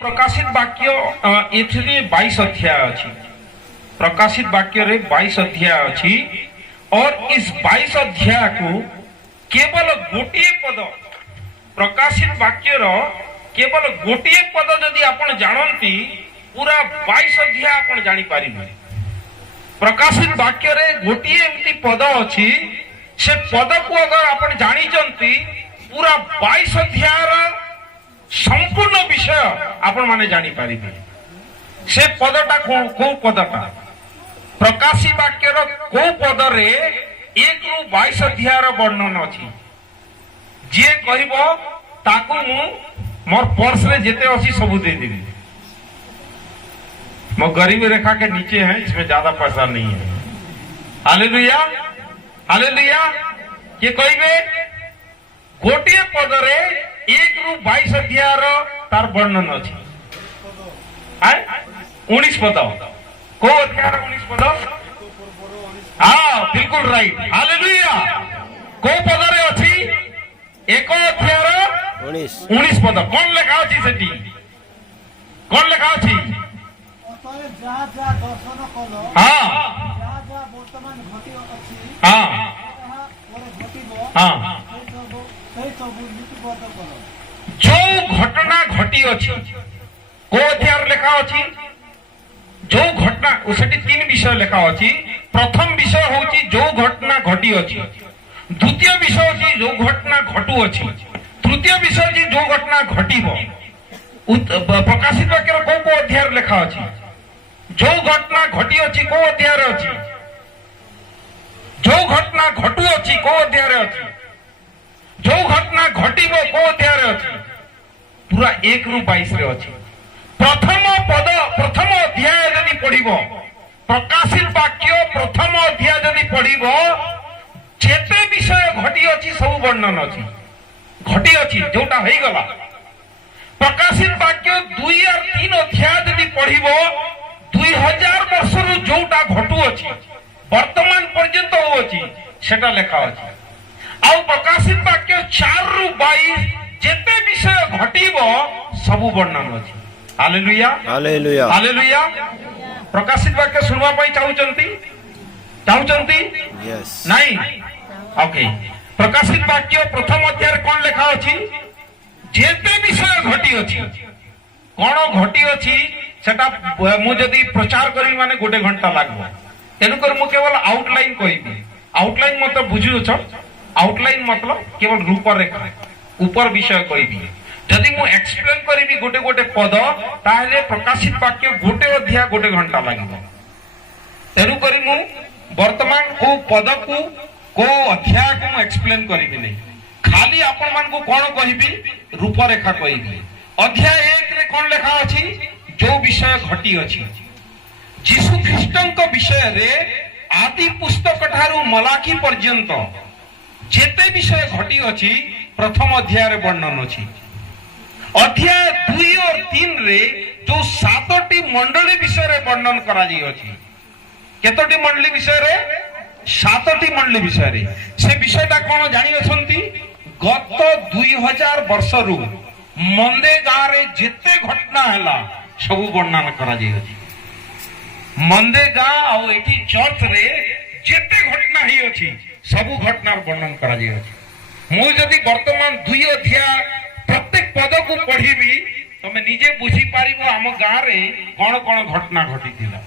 प्रकाशित वाक्य एथिरे 22 अध्याय अछि। प्रकाशित वाक्य रे 22 अध्याय अछि और इस 22 अध्याय को केवल गोटिए पद प्रकाशित वाक्य रो केवल गोटिए पद जदि आपण जानंती पूरा 22 अध्याय आपण जानि पारिबे। प्रकाशित वाक्य रे गोटिए एमती पद अछि से पद को अगर आपण जानि जंती पूरा 22 अध्याय रो संपूर्ण विषय आपण माने जानि पारिबे। से पदटा को पदटा प्रकाशित वाक्य रो को पद रे 1 रु 22 अध्याय रो वर्णन अछि। जे कहबो ताकू मु मोर पर्स रे जेते अछि सब दे देबी। मैं गरीब रेखा के नीचे है, इसमें ज्यादा पैसा नहीं है। Hallelujah hallelujah. ये कहबे गोटिए पद रे 1 रु 22 अध्याय रो तार वर्णन अछि। 19 पद को अध्याय 19 पद। हाँ बिल्कुल राइट। हालेलुया। को पद रे अछि 1 अध्याय रो 19 पद। कौन लेखा अछि सेठी? कौन लेखा अछि? जो घटना घटी अछि को अध्याय लेखा अछि। जो घटना सेठी 3 विषय लेखा अछि। प्रथम विषय होची जो घटना घटी अछि। द्वितीय विषय अछि जो घटना घटू अछि। तृतीय विषय अछि जो घटना घटिबो। प्रकाशित वाक्य को अध्याय लेखा अछि। जो घटना घटी अछि को अध्याय अछि। जो घटना घटू अछि को अध्याय अछि। जो घटना घटिबो को अध्याय अछि। पूरा 1 रु 22 रे अछि। प्रथम पद प्रथम अध्याय यदि पढ़िबो प्रकाशित वाक्य प्रथम अध्याय यदि पढ़िबो जेते विषय घटी अछि सब वर्णन अछि। घटी अछि जोटा हेई गला। प्रकाशित वाक्य 2 और 3 अध्याय यदि पढ़िबो 2000 वर्ष रु जोटा घटू अछि वर्तमान पर्यंत हो अछि सेटा लेखा अछि। आ प्रकाशित वाक्य 4 रु 22 जेते विषय घटिबो सब वर्णन अछि। Hallelujah hallelujah hallelujah. प्रकाशित वाक्य सुनवा पई चाहुचंती यस नहीं ओके। प्रकाशित वाक्य प्रथम अध्याय कोन लेखा अछि जेते विषय घटी अछि कोन घटी अछि सेटा मु जदी प्रचार करी माने गोटे घंटा लागबो। तेनु कर मु केवल आउटलाइन कहिबी। आउटलाइन मतलब बुझियो छ। आउटलाइन मतलब केवल रूपरेखा ऊपर विषय कहिबी। जदि मु एक्सप्लेन करिबी गोटे गोटे पद ताहले प्रकाशित वाक्य गोटे अध्याय गोटे घंटा लागिबो। तेनु करी मु वर्तमान को पद को अध्याय को मु एक्सप्लेन करिबी नै। खाली आपण मान को कोन कहिबी रूपरेखा कहिबी। अध्याय 1 रे कोन लेखा अछि जो विषय घटी अछि। यीशु ख्रीष्टଙ୍କ विषय रे आदि पुस्तक ठारू मलाकी पर्यंत जेते विषय घटी अछि प्रथम अध्याय रे वर्णन अछि। अध्याय 2 और 3 रे जो 7टी मंडली विषय रे वर्णन करा जाइ अछि। केतोटी मंडली विषय रे 7टी मंडली विषय रे। से विषयटा कोन जानि अछंती गत 2000 वर्ष रु मंदे गारे जेते घटना हला सब वर्णन करा जाइ अछि। मंदे गा और एठी चर्च रे जेते घटना ही अछि सब घटनार वर्णन करा जाइ अछि। मु जदी वर्तमान 2 अध्याय प्रत्येक पद को पढ़िबी तमे निजे बुझी पारिबो हम गां रे कोन कोन घटना घटी थिला।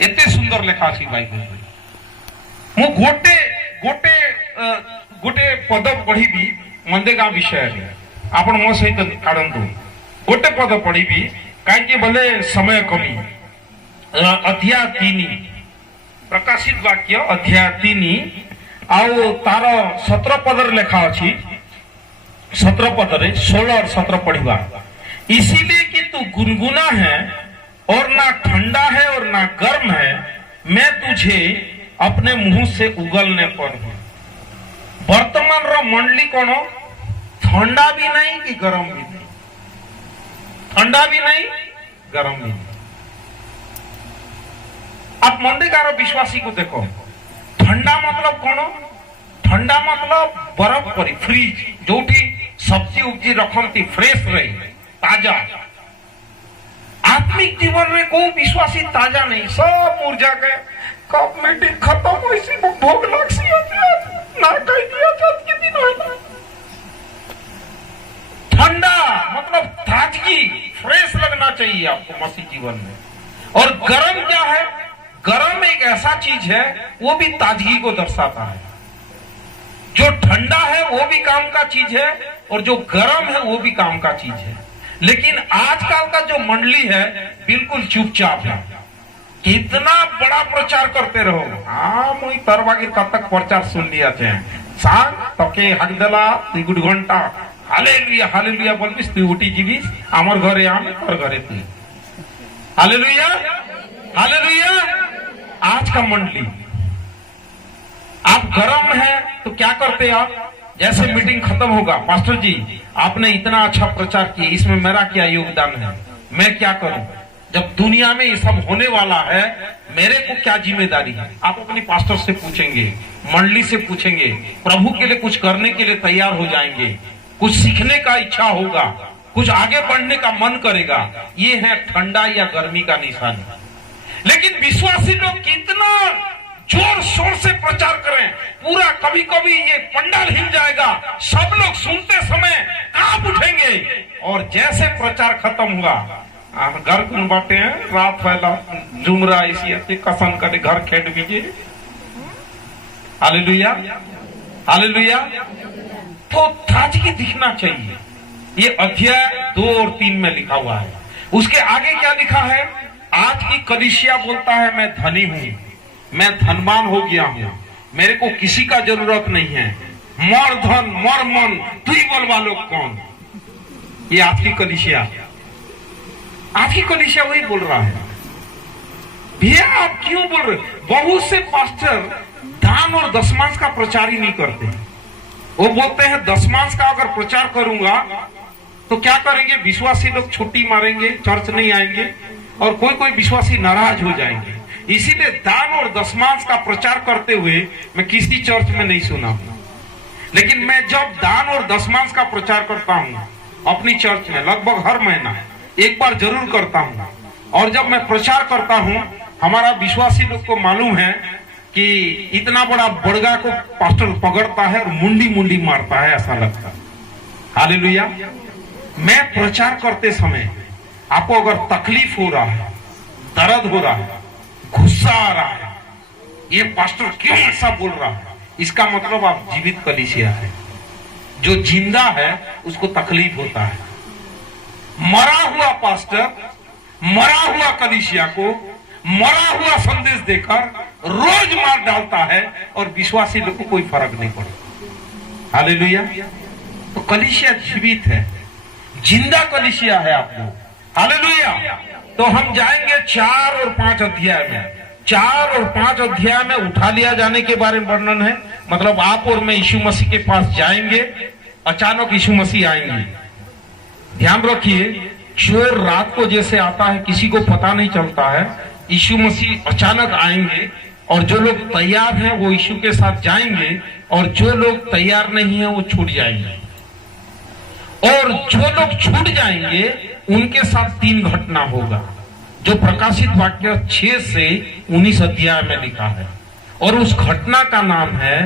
एते सुंदर लेखा अछि बाइबल। मु गोटे गोटे गोटे पद पढ़िबी मंदे गां विषय रे। आपण मो सहित काढंतु गोटे पद पढ़िबी काई के भले समय कमी। अध्याय 3 प्रकाशित वाक्य अध्याय 3 आउ तार 17 पद रे लेखा अछि। 17 पद रे 16 और 17 पढ़िबा। इसीलिए कि तू गुनगुना है और ना ठंडा है और ना गर्म है मैं तुझे अपने मुंह से उगलने पर हूं। वर्तमान रो मंडली कोन ठंडा भी नहीं कि गर्म भी नहीं। ठंडा भी नहीं गर्म भी नहीं। आप मंदिकार विश्वासी को देखो ठंडा मतलब कौन? ठंडा मतलब बर्फ परी फ्रीज जोटी सब्जी उब्जी रखती फ्रेश रही ताजा आत्मिक जीवन में कोई विश्वासी ताजा नहीं, सब मुरझा गए। कब मीटिंग खत्म हुई सी भोग लक्ष्य ना कह दिया के दिन हो। ठंडा मतलब ताजगी, फ्रेश लगना चाहिए आपको मसीह जीवन में। और गर्म क्या है? गर्म एक ऐसा चीज है, वो भी ताजगी को दर्शाता है। जो ठंडा है वो भी काम का चीज है, और जो गर्म है वो भी काम का चीज है। लेकिन आजकल का जो मंडली है बिल्कुल चुपचाप है। कितना बड़ा प्रचार करते रहो। हाँ, मुई तरवागिर कब तक प्रचार सुन लिया थे। सांग तके हकदला 2 घंटा हालेलुया हालेलुया बोलबिस, तू उठी जीविस आमर घरे आमे तोर घरे तू। Hallelujah hallelujah. आज का मंडली आप गरम है तो क्या करते आप? जैसे मीटिंग खत्म होगा, पास्टर जी आपने इतना अच्छा प्रचार किया, इसमें मेरा क्या योगदान है, मैं क्या करूं? जब दुनिया में ये सब होने वाला है, मेरे को क्या जिम्मेदारी है? आप अपनी पास्टर से पूछेंगे, मंडली से पूछेंगे, प्रभु के लिए कुछ करने के लिए तैयार हो जाएंगे, कुछ सीखने का इच्छा होगा, कुछ आगे बढ़ने का मन करेगा। ये है ठंडा या गर्मी का निशान। लेकिन विश्वासी लोग कितना जोर शोर से प्रचार करें, पूरा कभी कभी ये पंडाल हिल जाएगा, सब लोग सुनते समय कांप उठेंगे। और जैसे प्रचार खत्म हुआ, घर कौन बाटे हैं, रात फैला जुमरा इसी अच्छे कसम करे घर खेट दीजिए। Hallelujah hallelujah. तो ताजगी दिखना चाहिए। ये अध्याय 2 और 3 में लिखा हुआ है। उसके आगे क्या लिखा है? आज की कलीसिया बोलता है मैं धनी हूं, मैं धनवान हो गया हूं, मेरे को किसी का जरूरत नहीं है, मर धन मर मन तू ही बोल वालों कौन। ये आज की कलीसिया वही बोल रहा है। भैया आप क्यों बोल रहे? बहुत से पास्टर दान और दशमांश का प्रचार ही नहीं करते। वो बोलते हैं दशमांश का अगर प्रचार करूंगा तो क्या करेंगे, विश्वासी लोग छुट्टी मारेंगे, चर्च नहीं आएंगे, और कोई कोई विश्वासी नाराज हो जाएंगे। इसीलिए दान और दशमांश का प्रचार करते हुए मैं किसी चर्च में नहीं सुना। लेकिन मैं जब दान और दशमांश का प्रचार करता हूँ अपनी चर्च में, लगभग हर महीना एक बार जरूर करता हूँ। और जब मैं प्रचार करता हूँ, हमारा विश्वासी लोग को मालूम है कि इतना बड़ा बड़गा को पास्टर पकड़ता है और मुंडी मुंडी मारता है, ऐसा लगता है। हालेलुया। मैं प्रचार करते समय आपको अगर तकलीफ हो रहा है, दर्द हो रहा है, गुस्सा आ रहा है, ये पास्टर क्यों ऐसा बोल रहा है, इसका मतलब आप जीवित कलीसिया है। जो जिंदा है उसको तकलीफ होता है। मरा हुआ पास्टर मरा हुआ कलीसिया को मरा हुआ संदेश देकर रोज मार डालता है, और विश्वासी लोग को कोई फर्क नहीं पड़ता। हालेलुया। तो कलीसिया जीवित है, जिंदा कलीसिया है आप लोग। हालेलुया। तो हम जाएंगे 4 और 5 अध्याय में। 4 और 5 अध्याय में उठा लिया जाने के बारे में वर्णन है। मतलब आप और मैं यीशु मसीह के पास जाएंगे, अचानक यीशु मसीह आएंगे। ध्यान रखिए, चोर रात को जैसे आता है, किसी को पता नहीं चलता है, यीशु मसीह अचानक आएंगे, और जो लोग तैयार हैं वो यीशु के साथ जाएंगे, और जो लोग तैयार नहीं है वो छूट जाएंगे। और जो लोग छूट जाएंगे उनके साथ 3 घटना होगा, जो प्रकाशित वाक्य 6 से 19 अध्याय में लिखा है। और उस घटना का नाम है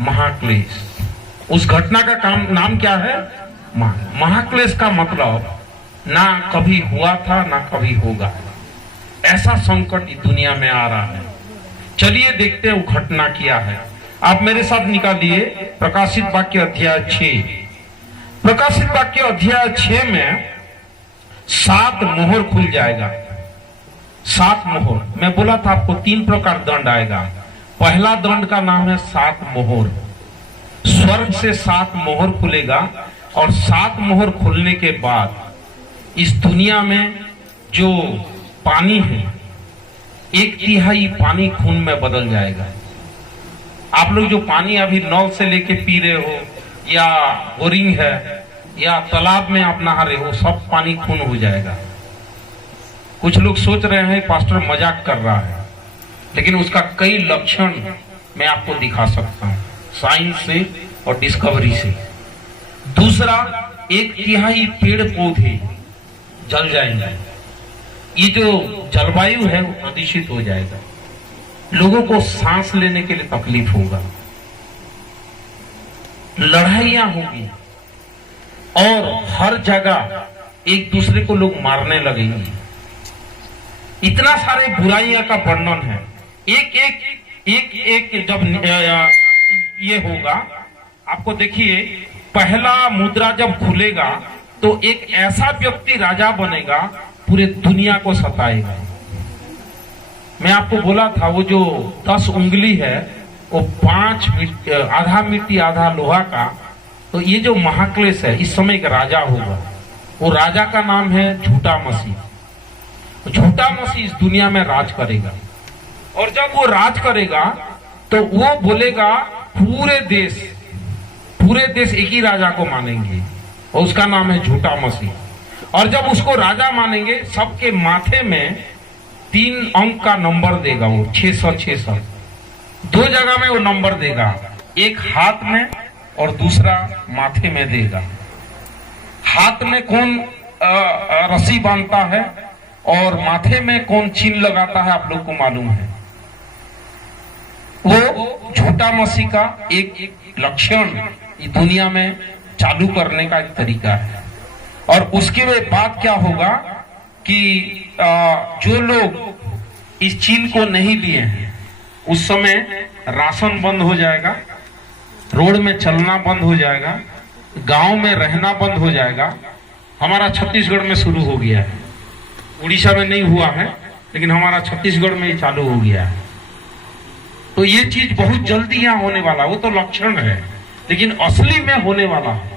महाक्लेश। उस घटना का नाम क्या है? महाक्लेश का मतलब ना कभी हुआ था ना कभी होगा। ऐसा संकट इस दुनिया में आ रहा है। चलिए देखते हैं वो घटना क्या है। आप मेरे साथ निकालिए प्रकाशित वाक्य अध्याय 6। प्रकाशित वाक्य अध्याय 6 में 7 मोहर खुल जाएगा। 7 मोहर, मैं बोला था आपको 3 प्रकार दंड आएगा। पहला दंड का नाम है 7 मोहर। स्वर्ग से 7 मोहर खुलेगा, और 7 मोहर खुलने के बाद इस दुनिया में जो पानी है, 1/3 पानी खून में बदल जाएगा। आप लोग जो पानी अभी नल से लेके पी रहे हो, या बोरिंग है, या तालाब में आप नहा रहे हो, सब पानी खून हो जाएगा। कुछ लोग सोच रहे हैं पास्टर मजाक कर रहा है, लेकिन उसका कई लक्षण मैं आपको दिखा सकता हूं साइंस से और डिस्कवरी से। दूसरा, 1/3 पेड़ पौधे जल जाएंगे। ये जो जलवायु है वो प्रदूषित हो जाएगा, लोगों को सांस लेने के लिए तकलीफ होगा, लड़ाइयां होगी और हर जगह एक दूसरे को लोग मारने लगेंगे। इतना सारे बुराइयां का वर्णन है। एक जब ये होगा, आपको देखिए, पहला मुद्रा जब खुलेगा तो एक ऐसा व्यक्ति राजा बनेगा, पूरे दुनिया को सताएगा। मैं आपको बोला था वो जो 10 उंगली है वो 5 आधा मिट्टी आधा लोहा का, तो ये जो महाक्लेश है इस समय एक राजा होगा। वो राजा का नाम है झूठा मसीह। झूठा मसीह इस दुनिया में राज करेगा, और जब वो राज करेगा तो वो बोलेगा पूरे देश एक ही राजा को मानेंगे, और उसका नाम है झूठा मसीह। और जब उसको राजा मानेंगे, सबके माथे में 3 अंक का नंबर देगा, वो 666 2 जगह में वो नंबर देगा, एक हाथ में और दूसरा माथे में देगा। हाथ में कौन रस्सी बांधता है और माथे में कौन चिन्ह लगाता है, आप लोग को मालूम है। वो झूठा मसीह का एक लक्षण दुनिया में चालू करने का एक तरीका है। और उसके बाद क्या होगा कि जो लोग इस चिन्ह को नहीं लिए हैं, उस समय राशन बंद हो जाएगा, रोड में चलना बंद हो जाएगा, गांव में रहना बंद हो जाएगा। हमारा छत्तीसगढ़ में शुरू हो गया है, उड़ीसा में नहीं हुआ है, लेकिन हमारा छत्तीसगढ़ में ये चालू हो गया है। तो ये चीज बहुत जल्दी यहाँ होने वाला, वो तो लक्षण है, लेकिन असली में होने वाला है।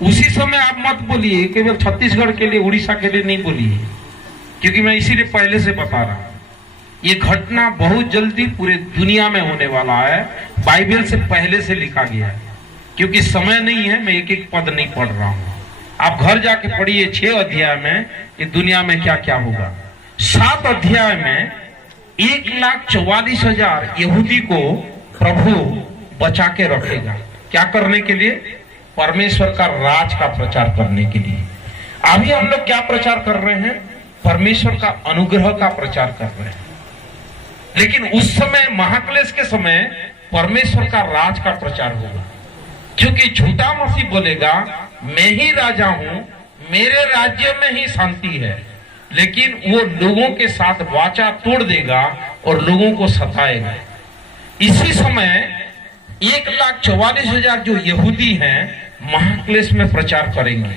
उसी समय आप मत बोलिए, केवल छत्तीसगढ़ के लिए, उड़ीसा के लिए नहीं बोलिए, क्योंकि मैं इसीलिए पहले से बता रहा हूं। ये घटना बहुत जल्दी पूरे दुनिया में होने वाला है, बाइबल से पहले से लिखा गया है। क्योंकि समय नहीं है, मैं एक एक पद नहीं पढ़ रहा हूं, आप घर जाके पढ़िए 6 अध्याय में ये दुनिया में क्या क्या होगा। 7 अध्याय में 1,44,000 यहूदी को प्रभु बचा के रखेगा। क्या करने के लिए? परमेश्वर का राज का प्रचार करने के लिए। अभी हम लोग क्या प्रचार कर रहे हैं? परमेश्वर का अनुग्रह का प्रचार कर रहे हैं। लेकिन उस समय, महाक्लेश के समय, परमेश्वर का राज का प्रचार होगा, क्योंकि झूठा मसीह बोलेगा मैं ही राजा हूं, मेरे राज्य में ही शांति है। लेकिन वो लोगों के साथ वाचा तोड़ देगा और लोगों को सताएगा। इसी समय 1,44,000 जो यहूदी हैं महाक्लेश में प्रचार करेंगे,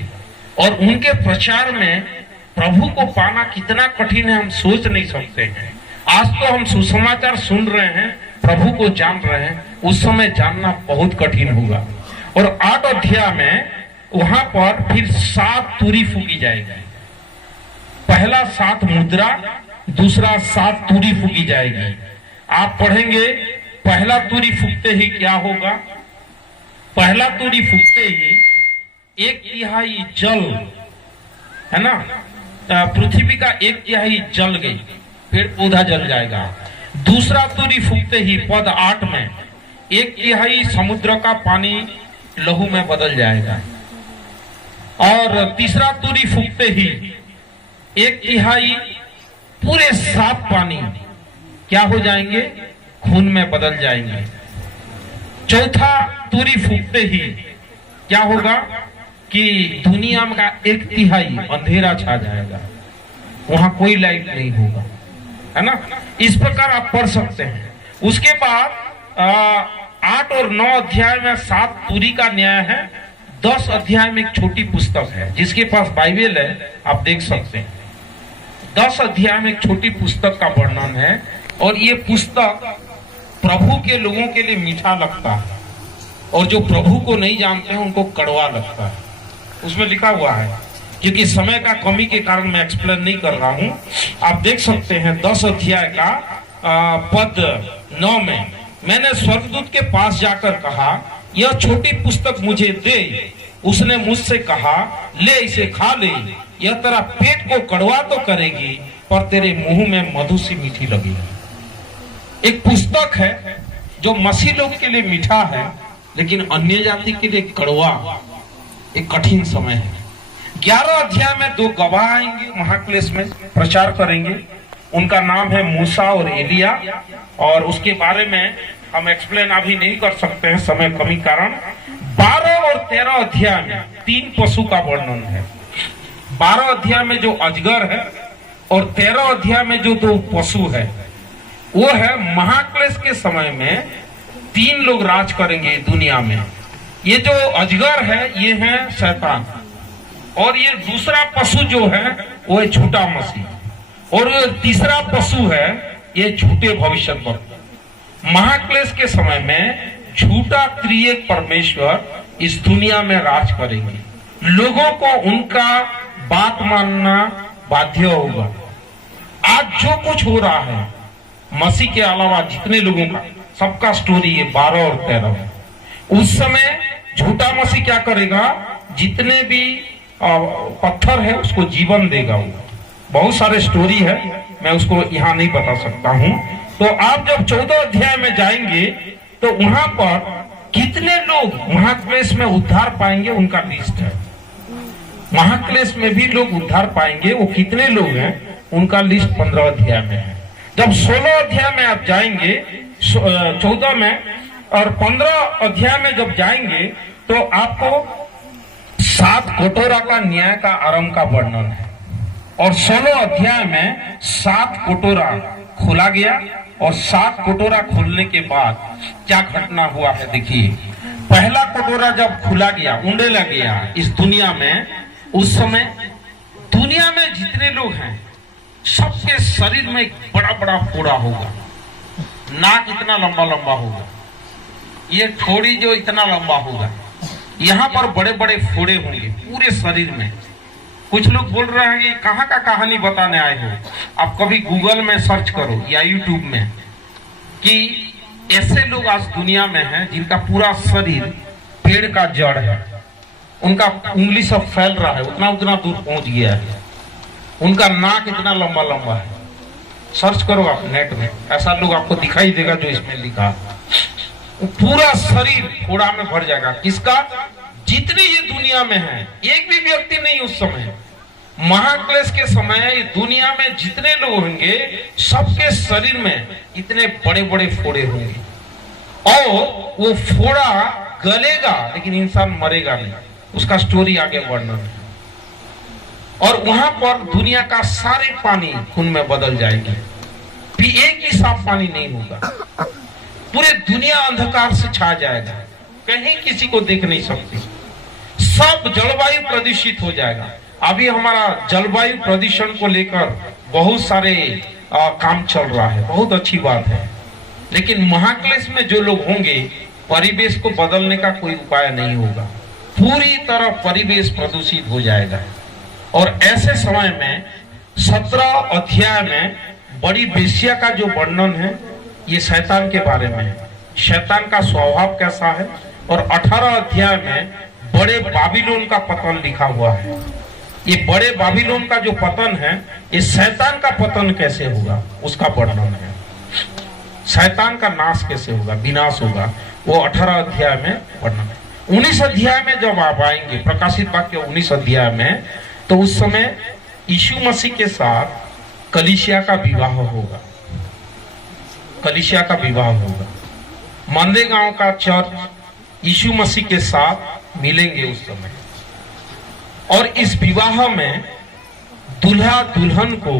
और उनके प्रचार में प्रभु को पाना कितना कठिन है हम सोच नहीं सकते हैं। आज तो हम सुसमाचार सुन रहे हैं, प्रभु को जान रहे हैं, उस समय जानना बहुत कठिन होगा। और 8 अध्याय में वहां पर फिर 7 तुरी फूकी जाएगी। पहला 7 मुद्रा, दूसरा 7 तुरी फूकी जाएगी। आप पढ़ेंगे, पहला तुरी फूकते ही क्या होगा? पहला तुरी फूकते ही 1/3 जल, है ना, पृथ्वी का 1/3 जल गई, पेड़ पौधा जल जाएगा। दूसरा तुरी फूकते ही पद 8 में 1/3 समुद्र का पानी लहू में बदल जाएगा। और तीसरा तुरी फूकते ही 1/3 पूरे साफ पानी क्या हो जाएंगे? खून में बदल जाएंगे। चौथा तुरी फूकते ही क्या होगा कि दुनिया का 1/3 अंधेरा छा जाएगा, वहां कोई लाइट नहीं होगा, है ना। इस प्रकार आप पढ़ सकते हैं। उसके बाद 8 और 9 अध्याय में 7 तुरी का न्याय है। 10 अध्याय में एक छोटी पुस्तक है, जिसके पास बाइबल है आप देख सकते हैं। 10 अध्याय में एक छोटी पुस्तक का वर्णन है, और ये पुस्तक प्रभु के लोगों के लिए मीठा लगता है, और जो प्रभु को नहीं जानते हैं उनको कड़वा लगता है। उसमें लिखा हुआ है, क्योंकि समय का कमी के कारण मैं एक्सप्लेन नहीं कर रहा हूं, आप देख सकते हैं। 10 अध्याय का पद 9 में, मैंने स्वर्गदूत के पास जाकर कहा, यह छोटी पुस्तक मुझे दे। उसने मुझसे कहा, ले इसे खा ले, यह तेरा पेट को कड़वा तो करेगी, पर तेरे मुंह में मधु सी मीठी लगेगी। एक पुस्तक है जो मसीह लोग के लिए मीठा है, लेकिन अन्य जाति के लिए कड़वा, एक कठिन समय है। 11 अध्याय में 2 गवाह आएंगे, महाक्लेश में प्रचार करेंगे। उनका नाम है मूसा और एलिया, और उसके बारे में हम एक्सप्लेन अभी नहीं कर सकते हैं समय कमी कारण। 12 और 13 अध्याय में 3 पशु का वर्णन है। 12 अध्याय में जो अजगर है और 13 अध्याय में जो 2 पशु है, वो है महाक्लेश के समय में 3 लोग राज करेंगे दुनिया में। ये जो अजगर है ये है शैतान, और ये दूसरा पशु जो है वो है झूठा मसीह, और ये तीसरा पशु है ये झूठे भविष्यवक्ता। महाक्लेश के समय में झूठा त्रिएक परमेश्वर इस दुनिया में राज करेंगे। लोगों को उनका बात मानना बाध्य होगा। आज जो कुछ हो रहा है मसीह के अलावा जितने लोगों का, सबका स्टोरी है 12 और 13। उस समय झूठा मसीह क्या करेगा, जितने भी पत्थर है उसको जीवन देगा। वो बहुत सारे स्टोरी है, मैं उसको यहाँ नहीं बता सकता हूँ। तो आप जब 14 अध्याय में जाएंगे तो वहां पर कितने लोग महाक्लेश में उद्धार पाएंगे उनका लिस्ट है। महाक्लेश में भी लोग उद्धार पाएंगे, वो कितने लोग हैं उनका लिस्ट 15 अध्याय में है। जब 16 अध्याय में आप जाएंगे, 14 में और 15 अध्याय में जब जाएंगे तो आपको 7 कटोरा का न्याय का आरंभ का वर्णन है, और 16 अध्याय में 7 कटोरा खोला गया, और 7 कटोरा खोलने के बाद क्या घटना हुआ है देखिए। पहला कटोरा जब खुला गया, उंडेला गया इस दुनिया में, उस समय दुनिया में जितने लोग हैं सबके शरीर में एक बड़ा बड़ा फोड़ा होगा। नाक इतना लंबा लंबा होगा, ये ठोड़ी जो इतना लंबा होगा, यहाँ पर बड़े बड़े फोड़े होंगे पूरे शरीर में। कुछ लोग बोल रहे हैं कि कहाँ का कहानी बताने आए हो। आप कभी गूगल में सर्च करो या यूट्यूब में कि ऐसे लोग आज दुनिया में हैं जिनका पूरा शरीर पेड़ का जड़ है, उनका उंगली सब फैल रहा है, उतना उतना दूर पहुंच गया है, उनका नाक इतना लंबा लंबा है। सर्च करो आप नेट में, ऐसा लोग आपको दिखाई देगा जो इसमें लिखा है। पूरा शरीर फोड़ा में भर जाएगा। किसका? जितने ये दुनिया में है, एक भी व्यक्ति नहीं उस समय। महाक्लेश के समय दुनिया में जितने लोग होंगे सबके शरीर में इतने बड़े बड़े फोड़े होंगे, और वो फोड़ा गलेगा लेकिन इंसान मरेगा नहीं। उसका स्टोरी आगे वर्णन है। और वहां पर दुनिया का सारे पानी खून में बदल जाएंगे, एक ही साफ पानी नहीं होगा। पूरे दुनिया अंधकार से छा जाएगा, कहीं किसी को देख नहीं सकती। सब जलवायु प्रदूषित हो जाएगा। अभी हमारा जलवायु प्रदूषण को लेकर बहुत सारे काम चल रहा है, बहुत अच्छी बात है। लेकिन महाक्लेश में जो लोग होंगे, परिवेश को बदलने का कोई उपाय नहीं होगा। पूरी तरह परिवेश प्रदूषित हो जाएगा। और ऐसे समय में 17 अध्याय में बड़ी बेश्या का जो वर्णन है, ये शैतान के बारे में है। शैतान का स्वभाव कैसा है। और 18 अध्याय में बड़े बाबिलोन का पतन लिखा हुआ है। ये बड़े बाबिलोन का जो पतन है, ये शैतान का पतन कैसे होगा उसका वर्णन है। शैतान का नाश कैसे होगा, विनाश होगा, वो 18 अध्याय में वर्णन है। 19 अध्याय में जब आप आएंगे, प्रकाशित वाक्य 19 अध्याय में, तो उस समय यीशु मसीह के साथ कलीसिया का विवाह होगा। कलीसिया का विवाह होगा। मंदे गांव का चर्च यीशु मसीह के साथ मिलेंगे उस समय। और इस विवाह में दूल्हा दुल्हन को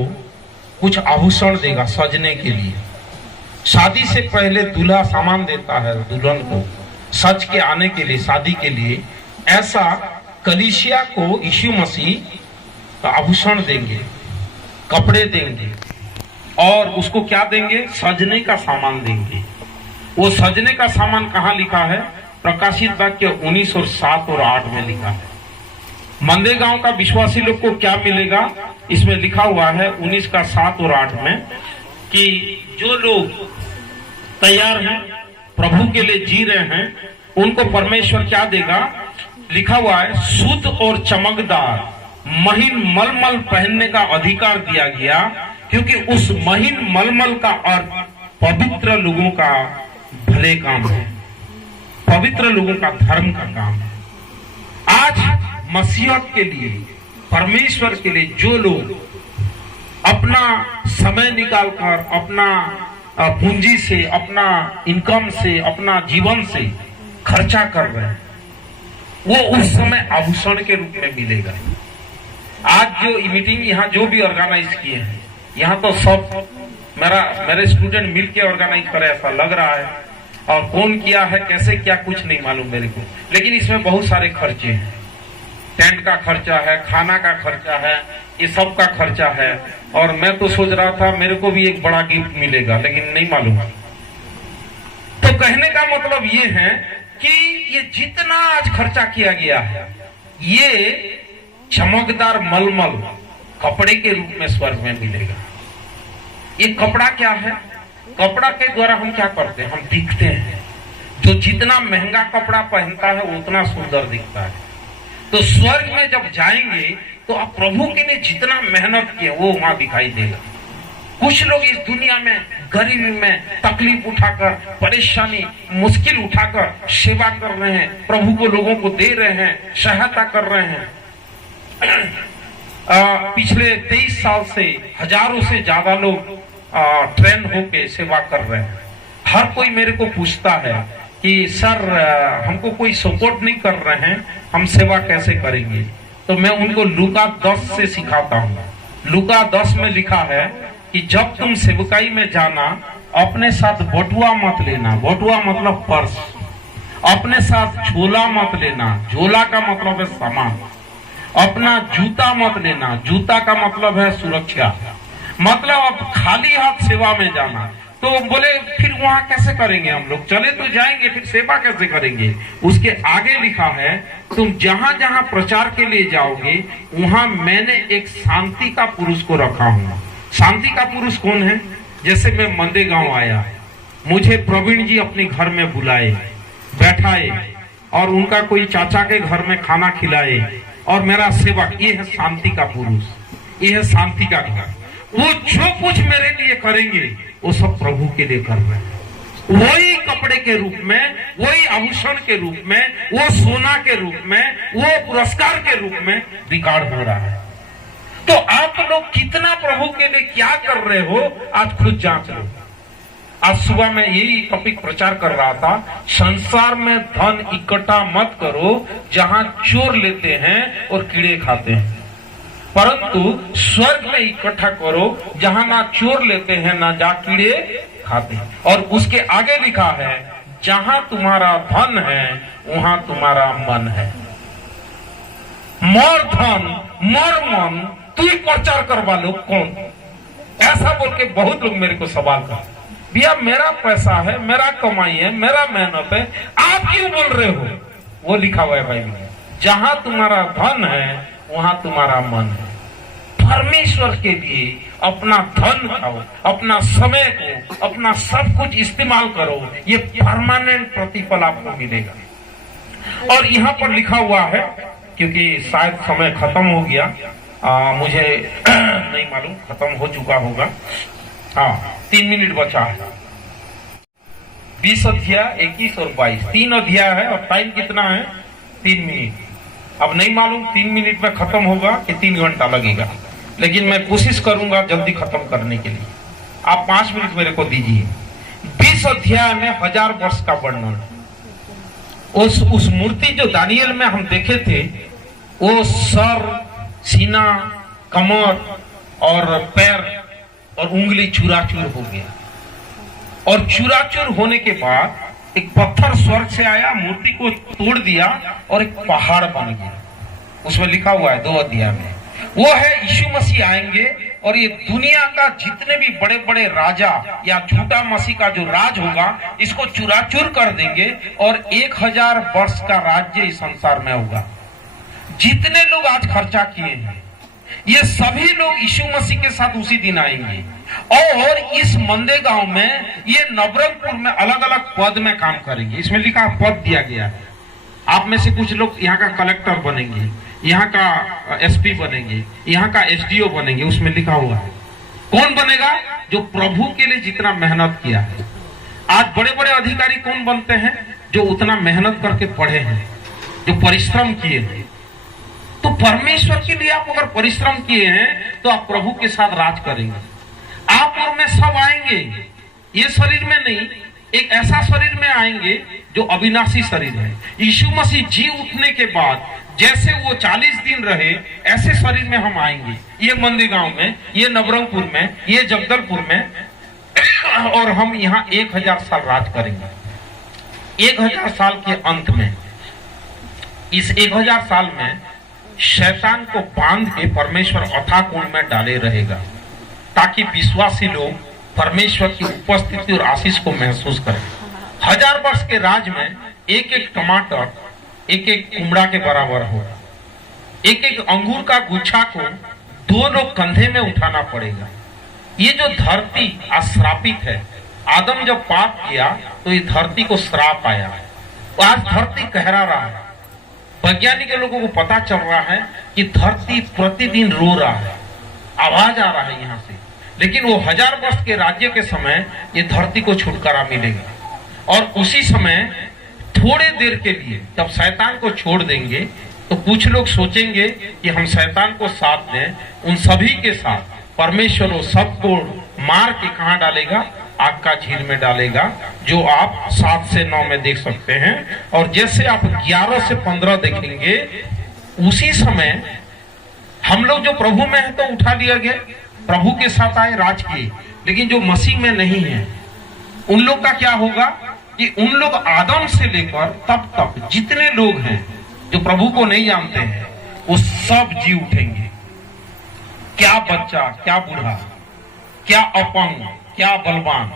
कुछ आभूषण देगा सजने के लिए। शादी से पहले दूल्हा सामान देता है दुल्हन को सज के आने के लिए, शादी के लिए। ऐसा कलीसिया को यीशु मसीह आभूषण देंगे, कपड़े देंगे, और उसको क्या देंगे? सजने का सामान देंगे। वो सजने का सामान कहाँ लिखा है? प्रकाशित वाक्य 19 और 7 और 8 में लिखा है। मंदे गांव का विश्वासी लोग को क्या मिलेगा? इसमें लिखा हुआ है 19 का 7 और 8 में कि जो लोग तैयार हैं, प्रभु के लिए जी रहे हैं, उनको परमेश्वर क्या देगा? लिखा हुआ है शुद्ध और चमकदार महीन मलमल पहनने का अधिकार दिया गया, क्योंकि उस महीन मलमल का अर्थ पवित्र लोगों का भले काम है, पवित्र लोगों का धर्म का काम है। आज मसीहत के लिए परमेश्वर के लिए जो लोग अपना समय निकालकर, अपना पूंजी से, अपना इनकम से, अपना जीवन से खर्चा कर रहे हैं, वो उस समय आभूषण के रूप में मिलेगा। आज जो मीटिंग यहाँ जो भी ऑर्गेनाइज किए हैं, यहाँ तो सब मेरे स्टूडेंट मिलके ऑर्गेनाइज करे ऐसा लग रहा है, और कौन किया है, कैसे क्या, कुछ नहीं मालूम मेरे को, लेकिन इसमें बहुत सारे खर्चे हैं। टेंट का खर्चा है, खाना का खर्चा है, ये सब का खर्चा है। और मैं तो सोच रहा था मेरे को भी एक बड़ा गिफ्ट मिलेगा, लेकिन नहीं मालूम। तो कहने का मतलब ये है कि ये जितना आज खर्चा किया गया है, ये चमकदार मलमल कपड़े के रूप में स्वर्ग में मिलेगा। ये कपड़ा क्या है? कपड़ा के द्वारा हम क्या करते हैं? हम दिखते हैं। जो जितना महंगा कपड़ा पहनता है वो उतना सुंदर दिखता है। तो स्वर्ग में जब जाएंगे तो आप प्रभु के लिए जितना मेहनत किए वो वहां दिखाई देगा। कुछ लोग इस दुनिया में गरीबी में तकलीफ उठाकर, परेशानी, मुश्किल उठाकर सेवा कर रहे हैं, प्रभु को लोगों को दे रहे हैं, सहायता कर रहे हैं। पिछले 23 साल से हजारों से ज्यादा लोग ट्रेन होके सेवा कर रहे हैं। हर कोई मेरे को पूछता है कि सर हमको कोई सपोर्ट नहीं कर रहे हैं, हम सेवा कैसे करेंगे? तो मैं उनको लूका 10 से सिखाता हूँ। लूका 10 में लिखा है कि जब तुम सेवकाई में जाना, अपने साथ बटुआ मत लेना। बटुआ मतलब पर्स। अपने साथ झोला मत लेना। झोला का मतलब है सामान। अपना जूता मत लेना। जूता का मतलब है सुरक्षा। मतलब अब खाली हाथ सेवा में जाना। तो बोले फिर वहां कैसे करेंगे हम लोग? चले तो जाएंगे, फिर सेवा कैसे करेंगे? उसके आगे लिखा है तुम जहां जहां प्रचार के लिए जाओगे वहां मैंने एक शांति का पुरुष को रखा हूं। शांति का पुरुष कौन है? जैसे मैं मंदे गांव आया, मुझे प्रवीण जी अपने घर में बुलाए, बैठाए और उनका कोई चाचा के घर में खाना खिलाए और मेरा सेवक, ये है शांति का पुरुष, ये है शांति का घर। वो जो कुछ मेरे लिए करेंगे वो सब प्रभु के लिए कर रहे हैं। वही कपड़े के रूप में, वही आभूषण के रूप में, वो सोना के रूप में, वो पुरस्कार के रूप में रिकॉर्ड हो रहा है। तो आप लोग कितना प्रभु के लिए क्या कर रहे हो, आज खुद जांच लो। आज सुबह मैं यही टॉपिक प्रचार कर रहा था, संसार में धन इकट्ठा मत करो जहां चोर लेते हैं और कीड़े खाते हैं, परंतु स्वर्ग में इकट्ठा करो जहां ना चोर लेते हैं ना जा कीड़े खाते हैं। और उसके आगे लिखा है जहां तुम्हारा धन है वहां तुम्हारा मन है। मोर धन मोर मन, तू ही प्रचार करवा लो कौन? ऐसा बोल के बहुत लोग मेरे को सवाल कर, भैया मेरा पैसा है, मेरा कमाई है, मेरा मेहनत है, आप क्यों बोल रहे हो? वो लिखा हुआ है भाई, जहां तुम्हारा धन है वहां तुम्हारा मन है। परमेश्वर के लिए अपना धन खाओ, अपना समय को, अपना सब कुछ इस्तेमाल करो, ये परमानेंट प्रतिफल आपको मिलेगा। और यहाँ पर लिखा हुआ है, क्योंकि शायद समय खत्म हो गया, मुझे नहीं मालूम, खत्म हो चुका होगा। हाँ, 3 मिनट बचा है। 20 अध्याय 21 और 22 3 अध्याय है और टाइम कितना है? 3 मिनट। अब नहीं मालूम 3 मिनट में खत्म होगा कि 3 घंटा लगेगा, लेकिन मैं कोशिश करूंगा जल्दी खत्म करने के लिए। आप 5 मिनट मेरे को दीजिए। 20 अध्याय में 1000 वर्ष का वर्णन। उस मूर्ति जो दानियल में हम देखे थे, वो सर, सीना, कमर और पैर और उंगली चूराचूर हो गया। और चूराचूर होने के बाद एक पत्थर स्वर्ग से आया, मूर्ति को तोड़ दिया और एक पहाड़ बन गया। उसमें लिखा हुआ है 2 अध्याय में, वो है यीशु मसीह आएंगे और ये दुनिया का जितने भी बड़े बड़े राजा या झूठा मसीह का जो राज होगा इसको चूराचूर कर देंगे और 1000 वर्ष का राज्य इस संसार में होगा। जितने लोग आज खर्चा किए हैं ये सभी लोग यीशु मसीह के साथ उसी दिन आएंगे। और इस मंदे गांव में, ये नवरंगपुर में अलग अलग पद में काम करेंगे। इसमें लिखा पद दिया गया है। आप में से कुछ लोग यहाँ का कलेक्टर बनेंगे, यहाँ का एसपी बनेंगे, यहाँ का एसडीओ बनेंगे। उसमें लिखा हुआ है कौन बनेगा? जो प्रभु के लिए जितना मेहनत किया है। आज बड़े बड़े अधिकारी कौन बनते हैं? जो उतना मेहनत करके पढ़े हैं, जो परिश्रम किए हैं। तो परमेश्वर के लिए आप अगर परिश्रम किए हैं तो आप प्रभु के साथ राज करेंगे। आप और मैं सब आएंगे, ये शरीर में नहीं, एक ऐसा शरीर में आएंगे जो अविनाशी शरीर है। यीशु मसीह जी उठने के बाद जैसे वो 40 दिन रहे, ऐसे शरीर में हम आएंगे। ये मंदिर गांव में, ये नवरंगपुर में, ये जगदलपुर में, और हम यहाँ 1000 साल राज करेंगे। 1000 साल के अंत में, इस 1000 साल में शैतान को बांध के परमेश्वर अथाह कुंड में डाले रहेगा, ताकि विश्वासी लोग परमेश्वर की उपस्थिति और आशीष को महसूस करें। 1000 वर्ष के राज में एक एक टमाटर एक एक कुमड़ा के बराबर होगा। एक एक अंगूर का गुच्छा को 2 लोग कंधे में उठाना पड़ेगा। ये जो धरती अश्रापित है, आदम जब पाप किया तो ये धरती को श्राप आया। आज धरती कहरा रहा है। वैज्ञानिक लोगों को पता चल रहा है कि धरती प्रतिदिन रो रहा है, आवाज आ रहा है यहाँ से। लेकिन वो 1000 वर्ष के राज्य के समय ये धरती को छुटकारा मिलेगा। और उसी समय थोड़े देर के लिए जब शैतान को छोड़ देंगे तो कुछ लोग सोचेंगे कि हम शैतान को साथ दें। उन सभी के साथ परमेश्वर वो सबको मार के कहां डालेगा? आग का झील में डालेगा, जो आप 7 से 9 में देख सकते हैं। और जैसे आप 11 से 15 देखेंगे, उसी समय हम लोग जो प्रभु में है तो उठा लिया गया, प्रभु के साथ आए, राज किए। लेकिन जो मसीह में नहीं है उन लोग का क्या होगा कि उन लोग आदम से लेकर तब तक जितने लोग हैं जो प्रभु को नहीं जानते हैं, वो सब जी उठेंगे। क्या बच्चा, क्या बूढ़ा, क्या अपंग, क्या बलवान,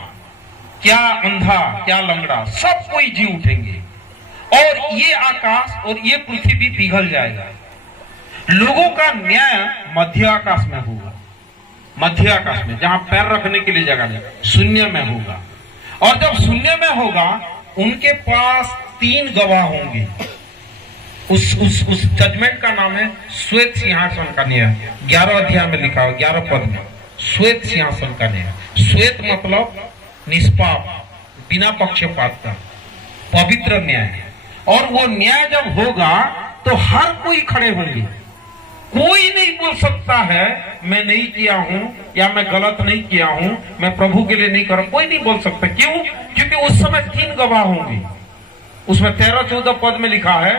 क्या अंधा, क्या लंगड़ा, सब कोई जी उठेंगे। और ये आकाश और ये पृथ्वी पिघल जाएगा। लोगों का न्याय मध्य आकाश में होगा। मध्य आकाश में, जहां पैर रखने के लिए जगह नहीं, शून्य में होगा। और जब शून्य में होगा, उनके पास 3 गवाह होंगे। उस जजमेंट का नाम है श्वेत सिंहासन का न्याय। 11 अध्याय में लिखा है, 11 पद में, श्वेत सिंहासन का न्याय। श्वेत मतलब निष्पाप, बिना पक्षपात का, पवित्र न्याय। और वो न्याय जब होगा तो हर कोई खड़े होंगे। कोई नहीं बोल सकता है मैं नहीं किया हूं या मैं गलत नहीं किया हूं, मैं प्रभु के लिए नहीं कर रहा। कोई नहीं बोल सकता। क्यों? क्योंकि उस समय 3 गवाह होंगे। उसमें 13-14 पद में लिखा है,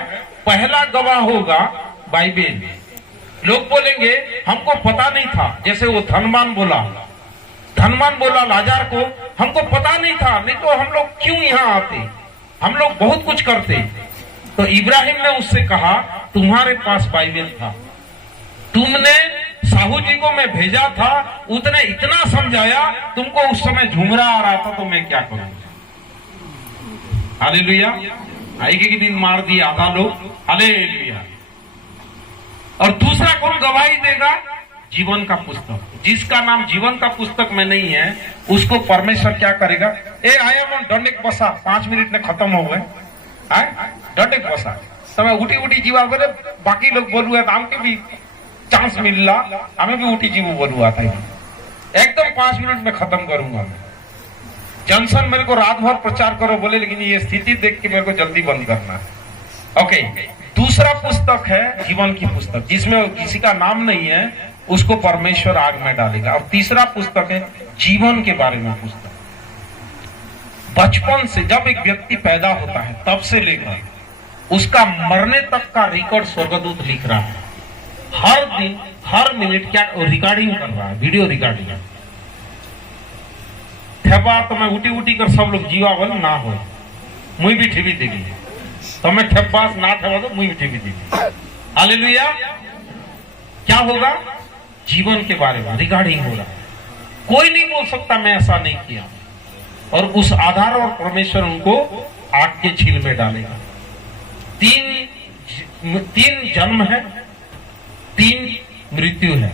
पहला गवाह होगा बाइबल। लोग बोलेंगे हमको पता नहीं था। जैसे वो धनवान बोला लाजार को, हमको पता नहीं था, नहीं तो हम लोग क्यों यहाँ आते, हम लोग बहुत कुछ करते। तो इब्राहिम ने उससे कहा, तुम्हारे पास बाइबल था, तुमने साहू जी को मैं भेजा था, उसने इतना समझाया, तुमको उस समय झुमरा आ रहा था, तो मैं क्या करूं। हालेलुया। आएगी के दिन मार दिया आधा लोग। हालेलुया। और दूसरा कौन गवाही देगा? जीवन का पुस्तक। जिसका नाम जीवन का पुस्तक में नहीं है, उसको परमेश्वर क्या करेगा? आया मन दंडिक बसा, 5 मिनट में खत्म हो गए। दंडिक बसा તમે ઉઠી જીવા બોલે, બાકી लोग बोलू है, आम के भी चांस मिलला, हमें भी उठी जीवो बोलू आता है। एकदम 5 मिनट में खत्म करूंगा मैं। जॉनसन मेरे को रात भर प्रचार करो बोले, लेकिन ये स्थिति देख के मेरे को जल्दी बंद करना है। ओके, दूसरा पुस्तक है जीवन की पुस्तक, जिसमें किसी का नाम नहीं है, उसको परमेश्वर आग में डालेगा। और तीसरा पुस्तक है जीवन के बारे में पुस्तक। बचपन से जब एक व्यक्ति पैदा होता है तब से लेकर उसका मरने तक का रिकॉर्ड स्वर्गदूत लिख रहा है। हर दिन हर मिनट क्या रिकॉर्डिंग कर रहा है, वीडियो रिकॉर्डिंग। ठेपा तो मैं उठी कर सब लोग जीवा बोल ना हो, मुई भी टीवी देखी, तो मैं ठेपास ना ठेवा तो मुई भी टीवी देखी। हालेलुया। क्या होगा? जीवन के बारे में रिकॉर्डिंग हो रहा है। कोई नहीं बोल सकता मैं ऐसा नहीं किया। और उस आधार और परमेश्वर उनको आग के झील में डालेगा। 3 जन्म है, 3 मृत्यु है,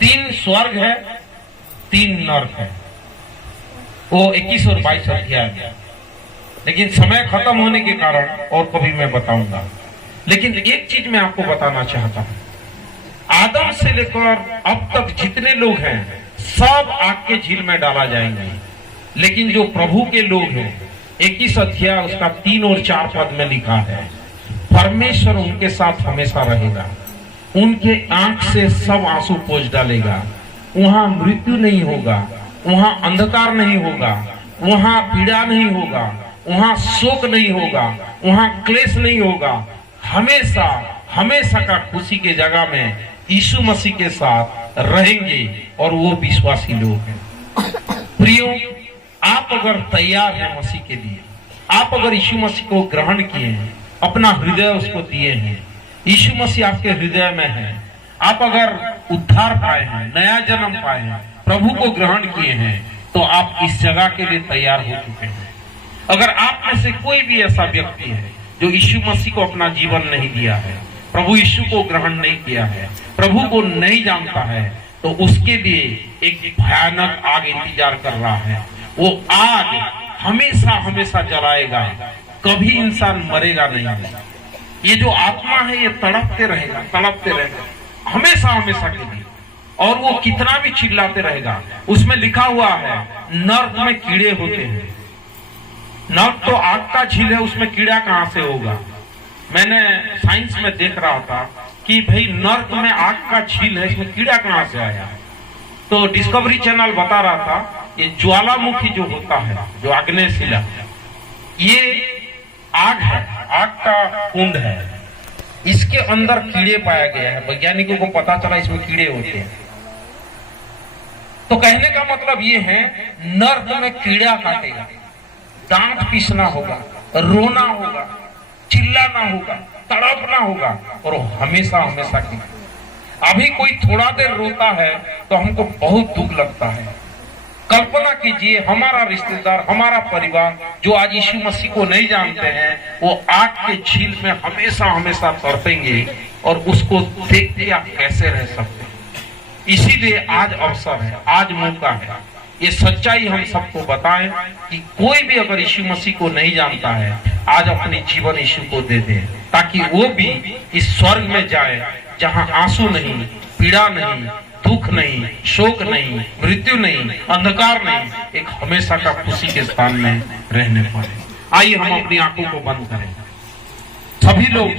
3 स्वर्ग है, 3 नरक है। वो 21 और 22 अध्याय है। लेकिन समय खत्म होने के कारण और कभी मैं बताऊंगा। लेकिन एक चीज मैं आपको बताना चाहता हूं, आदम से लेकर अब तक जितने लोग हैं सब आग के झील में डाला जाएंगे। लेकिन जो प्रभु के लोग हैं, 21 अध्याय उसका 3 और 4 पद में लिखा है, परमेश्वर उनके साथ हमेशा रहेगा, उनके आंख से सब आंसू पोंछ डालेगा। वहां मृत्यु नहीं होगा, वहां अंधकार नहीं होगा, वहां पीड़ा नहीं होगा, वहां शोक नहीं होगा, वहां क्लेश नहीं होगा। हमेशा हमेशा का खुशी के जगह में यीशु मसीह के साथ रहेंगे और वो विश्वासी लोग हैं। प्रियो, आप अगर तैयार हैं मसीह के लिए, आप अगर यीशु मसीह को ग्रहण किए हैं, अपना हृदय उसको दिए हैं, यीशु मसीह आपके हृदय में है, आप अगर उद्धार पाए हैं, नया जन्म पाए हैं, प्रभु को ग्रहण किए हैं, तो आप इस जगह के लिए तैयार हो चुके हैं। अगर आप में से कोई भी ऐसा व्यक्ति है जो यीशु मसीह को अपना जीवन नहीं दिया है, प्रभु यीशु को ग्रहण नहीं किया है, प्रभु को नहीं जानता है, तो उसके लिए एक भयानक आग इंतजार कर रहा है। वो आग हमेशा हमेशा जलाएगा, कभी इंसान मरेगा नहीं। ये जो आत्मा है ये तड़पते रहेगा, तड़पते रहेगा हमेशा हमेशा के लिए, और वो कितना भी चिल्लाते रहेगा। उसमें लिखा हुआ है नर्क में कीड़े होते हैं। नर्क तो आग का झील है, उसमें कीड़ा कहां से होगा। मैंने साइंस में देख रहा था कि भाई नर्क में आग का झील है, इसमें कीड़ा कहां से आया। तो डिस्कवरी चैनल बता रहा था ये ज्वालामुखी जो होता है, जो आग्नेयशिला, ये आग है, आग का कुंड है, इसके अंदर कीड़े पाया गया है। वैज्ञानिकों को पता चला इसमें कीड़े होते हैं। तो कहने का मतलब ये है नर्क में कीड़ा काटेगा, दांत पीसना होगा, रोना होगा, चिल्लाना होगा, तड़पना होगा, और हमेशा हमेशा की। अभी कोई थोड़ा देर रोता है तो हमको बहुत दुख लगता है। कल्पना कीजिए हमारा रिश्तेदार, हमारा परिवार जो आज यीशु मसीह को नहीं जानते हैं, वो आग के झील में हमेशा हमेशा तड़पेंगे, और उसको देख के आप कैसे रह सकते हैं। इसीलिए आज अवसर है, आज मौका है, ये सच्चाई हम सबको बताएं कि कोई भी अगर यीशु मसीह को नहीं जानता है, आज अपनी जीवन यीशु को दे दे, ताकि वो भी इस स्वर्ग में जाए जहां आंसू नहीं, पीड़ा नहीं, दुख नहीं, शोक नहीं, मृत्यु नहीं, अंधकार नहीं, एक हमेशा का खुशी के स्थान में रहने पाए। आइए हम अपनी आंखों को बंद करें, सभी लोग